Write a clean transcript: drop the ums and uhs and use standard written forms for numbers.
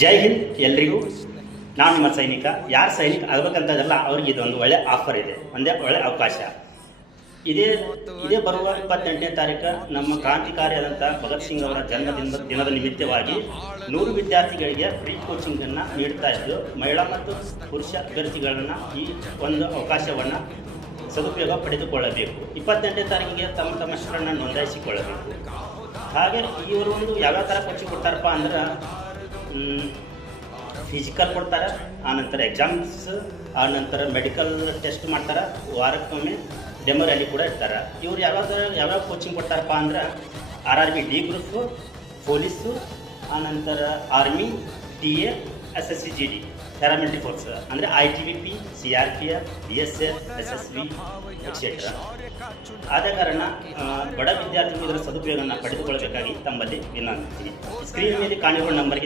ಜೈ ಹಿಂದ್ ಎಲ್ರಿಗೂ. ನಾನು ನಿಮ್ಮ ಸೈನಿಕ. ಯಾರು ಸೈನಿಕ ಆಗಬೇಕಂತದಲ್ಲ, ಅವ್ರಿಗೆ ಇದೊಂದು ಒಳ್ಳೆ ಆಫರ್ ಇದೆ, ಒಂದೇ ಒಳ್ಳೆ ಅವಕಾಶ. ಇದೇ ಬರುವ 28ನೇ ತಾರೀಕು ನಮ್ಮ ಕ್ರಾಂತಿಕಾರಿಯಾದಂಥ ಭಗತ್ ಸಿಂಗ್ ಅವರ ದಿನದ ನಿಮಿತ್ತವಾಗಿ 100 ವಿದ್ಯಾರ್ಥಿಗಳಿಗೆ ಫ್ರೀ ಕೋಚಿಂಗನ್ನು ನೀಡ್ತಾ ಇದ್ದು, ಮಹಿಳಾ ಮತ್ತು ಪುರುಷ ಅಭ್ಯರ್ಥಿಗಳನ್ನು ಈ ಒಂದು ಅವಕಾಶವನ್ನು ಸದುಪಯೋಗ ಪಡೆದುಕೊಳ್ಳಬೇಕು. 28ನೇ ತಾರೀಕಿಗೆ ತಮ್ಮ ಹೆಸರನ್ನು ನೋಂದಾಯಿಸಿಕೊಳ್ಳಬೇಕು. ಹಾಗೆ ಇವರು ಯಾವ್ಯಾವ ಥರ ಕೋಚಿಂಗ್ ಕೊಡ್ತಾರಪ್ಪ ಅಂದ್ರೆ, ಫಿಸಿಕಲ್ ಕೊಡ್ತಾರೆ, ಆನಂತರ ಎಕ್ಸಾಮ್ಸ್, ಆನಂತರ ಮೆಡಿಕಲ್ ಟೆಸ್ಟ್ ಮಾಡ್ತಾರೆ, ವಾರಕ್ಕೊಮ್ಮೆ ಡೆಮೋ ರ್ಯಾಲಿ ಕೂಡ ಇರ್ತಾರೆ. ಇವ್ರು ಯಾವ್ಯಾವ ಕೋಚಿಂಗ್ ಕೊಡ್ತಾರಪ್ಪ ಅಂದ್ರೆ, RRB ಡಿ ಗ್ರೂಪು, ಪೊಲೀಸು, ಆನಂತರ army, TA, SSC GD, paramilitary force ಅಂದರೆ ITBP, CRPF, BSF, SSB etcetera. ಆದ ಕಾರಣ ಬಡ ವಿದ್ಯಾರ್ಥಿಗಳು ಇದರ ಸದುಪಯೋಗವನ್ನು ಪಡೆದುಕೊಳ್ಳಬೇಕಾಗಿ ತಮ್ಮಲ್ಲಿ ವಿನಂತಿ. ಸ್ಕ್ರೀನ್ ಮೇಲೆ ಕಾಣಿರುವ ನಂಬರ್ಗೆ